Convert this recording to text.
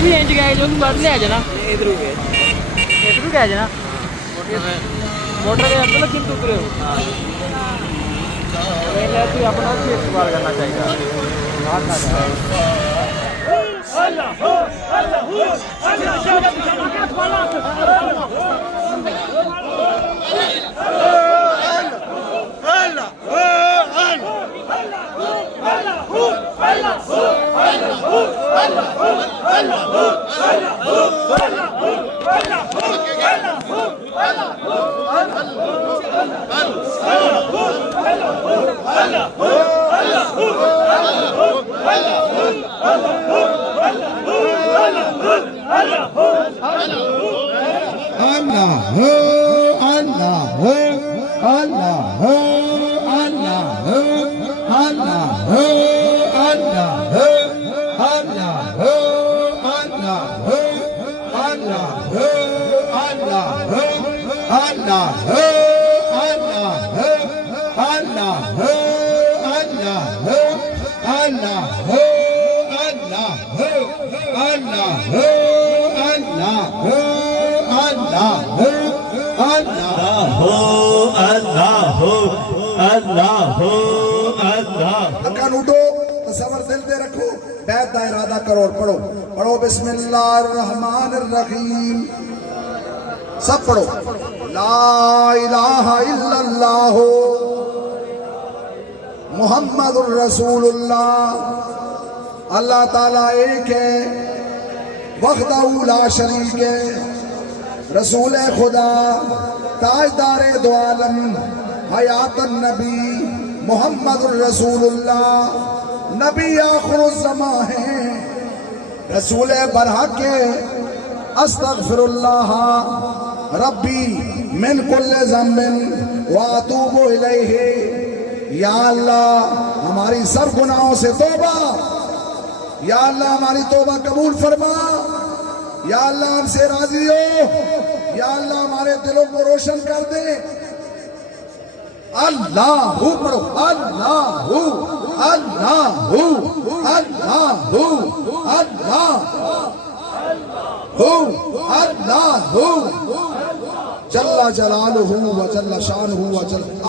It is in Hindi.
भी इंज गए जो बाहर ले आ जाना इधर गए आ जाना मोटर के अंदर किन उतरे हो तू अपना भी इस्तेमाल करना चाहिए सबर दिल दे रखो बैत का इरादा करो और पढ़ो पढ़ो बिस्मिल्लाहिर्रहमानिर्रहीम सब पढ़ो ला इलाहा इल्लल्लाह मुहम्मदुर रसूलुल्लाह अल्लाह ताला एक है वहदहू ला शरीक है रसूल खुदा ताजदार दो आलम हयातुन नबी मुहम्मदुर रसूलुल्लाह नबी आखिरुज़्ज़मा है रसूल बरहक अस्तगफिरुल्लाह रब्बी मिन कुल्लि ज़म्बिन व अतूबु इलैहि। या अल्लाह हमारी सब गुनाहों से तौबा, या अल्लाह हमारी तौबा कबूल फरमा, या अल्लाह हमसे राजी हो, या अल्लाह हमारे दिलों को रोशन कर दे। अल्लाहू पढ़ो अल्लाहू अल्लाहू अल्लाहू अल्लाहू अल्लाहू जल्ला जलालुहु व जल्ला शानुहु व जल्ला